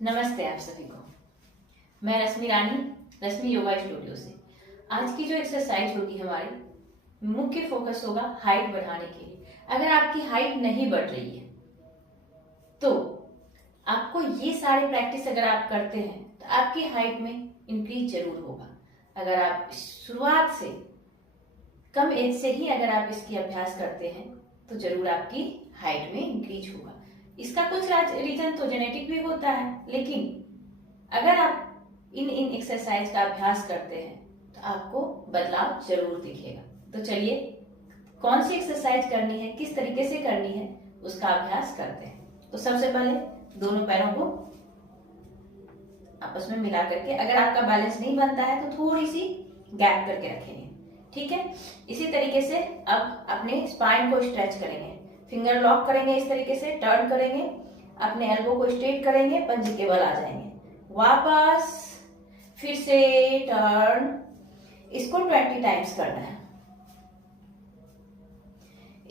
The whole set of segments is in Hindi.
नमस्ते आप सभी को। मैं रश्मि रानी, रश्मि योगा स्टूडियो से। आज की जो एक्सरसाइज होगी हमारी, मुख्य फोकस होगा हाइट बढ़ाने के लिए। अगर आपकी हाइट नहीं बढ़ रही है तो आपको ये सारे प्रैक्टिस अगर आप करते हैं तो आपकी हाइट में इंक्रीज जरूर होगा। अगर आप शुरुआत से कम एज से ही अगर आप इसकी अभ्यास करते हैं तो जरूर आपकी हाइट में इंक्रीज होगा। इसका कुछ रीजन तो जेनेटिक भी होता है, लेकिन अगर आप इन एक्सरसाइज का अभ्यास करते हैं तो आपको बदलाव जरूर दिखेगा। तो चलिए, कौन सी एक्सरसाइज करनी है, किस तरीके से करनी है, उसका अभ्यास करते हैं। तो सबसे पहले दोनों पैरों को आपस में मिला करके, अगर आपका बैलेंस नहीं बनता है तो थोड़ी सी गैप करके रखेंगे, ठीक है। इसी तरीके से अब अपने स्पाइन को स्ट्रेच करेंगे, फिंगर लॉक करेंगे, इस तरीके से टर्न करेंगे, अपने एल्बो को स्ट्रेट करेंगे, पंजे के बल आ जाएंगे, वापस फिर से टर्न। इसको 20 टाइम्स करना है,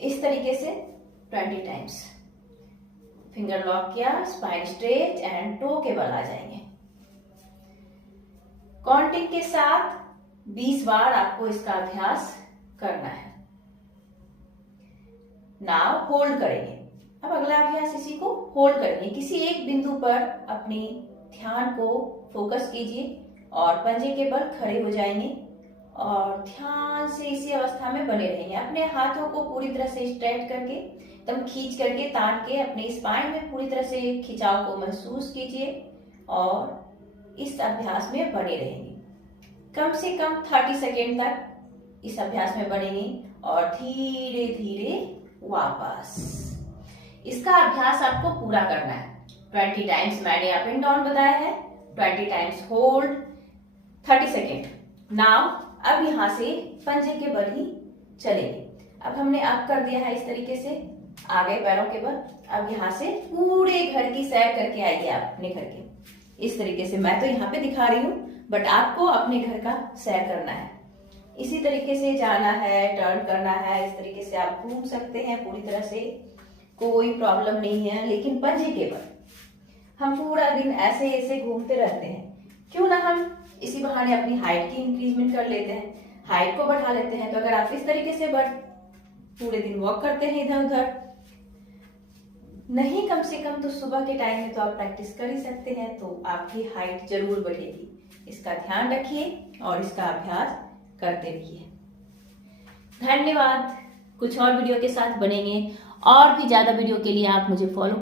इस तरीके से 20 टाइम्स। फिंगर लॉक किया, स्पाइन स्ट्रेच एंड टो के बल आ जाएंगे। काउंटिंग के साथ 20 बार आपको इसका अभ्यास करना है। नाउ होल्ड करेंगे। अब अगला अभ्यास इसी को होल्ड करेंगे। किसी एक बिंदु पर अपने ध्यान को फोकस कीजिए और पंजे के बल खड़े हो जाएंगे और ध्यान से इसी अवस्था में बने रहेंगे। अपने हाथों को पूरी तरह से स्ट्रेट करके, एकदम खींच करके, तान के अपने स्पाइन में पूरी तरह से खिंचाव को महसूस कीजिए और इस अभ्यास में बने रहेंगे। कम से कम 30 सेकेंड तक इस अभ्यास में बनेंगे और धीरे धीरे वापस। इसका अभ्यास आपको पूरा करना है। 20 टाइम्स मैंने अप एंड डाउन बताया है, 20 टाइम्स होल्ड, 30 सेकेंड। नाउ अब यहां से पंजे के बल ही चलेंगे। अब हमने अप कर दिया है इस तरीके से, आगे पैरों के बल। अब यहां से पूरे घर की सैर करके आइए आप अपने घर के, इस तरीके से। मैं तो यहाँ पे दिखा रही हूँ, बट आपको अपने घर का सैर करना है। इसी तरीके से जाना है, टर्न करना है, इस तरीके से आप घूम सकते हैं पूरी तरह से, कोई प्रॉब्लम नहीं है। लेकिन पंजे के बल हम पूरा दिन ऐसे ऐसे घूमते रहते हैं, क्यों ना हम इसी बहाने अपनी हाइट की इंक्रीजमेंट कर लेते हैं, हाइट को बढ़ा लेते हैं। तो अगर आप इस तरीके से पूरे दिन वॉक करते हैं इधर उधर, नहीं कम से कम तो सुबह के टाइम में तो आप प्रैक्टिस कर ही सकते हैं, तो आपकी हाइट जरूर बढ़ेगी। इसका ध्यान रखिए और इसका अभ्यास करते रहिए। धन्यवाद। कुछ और वीडियो के साथ बनेंगे, और भी ज्यादा वीडियो के लिए आप मुझे फॉलो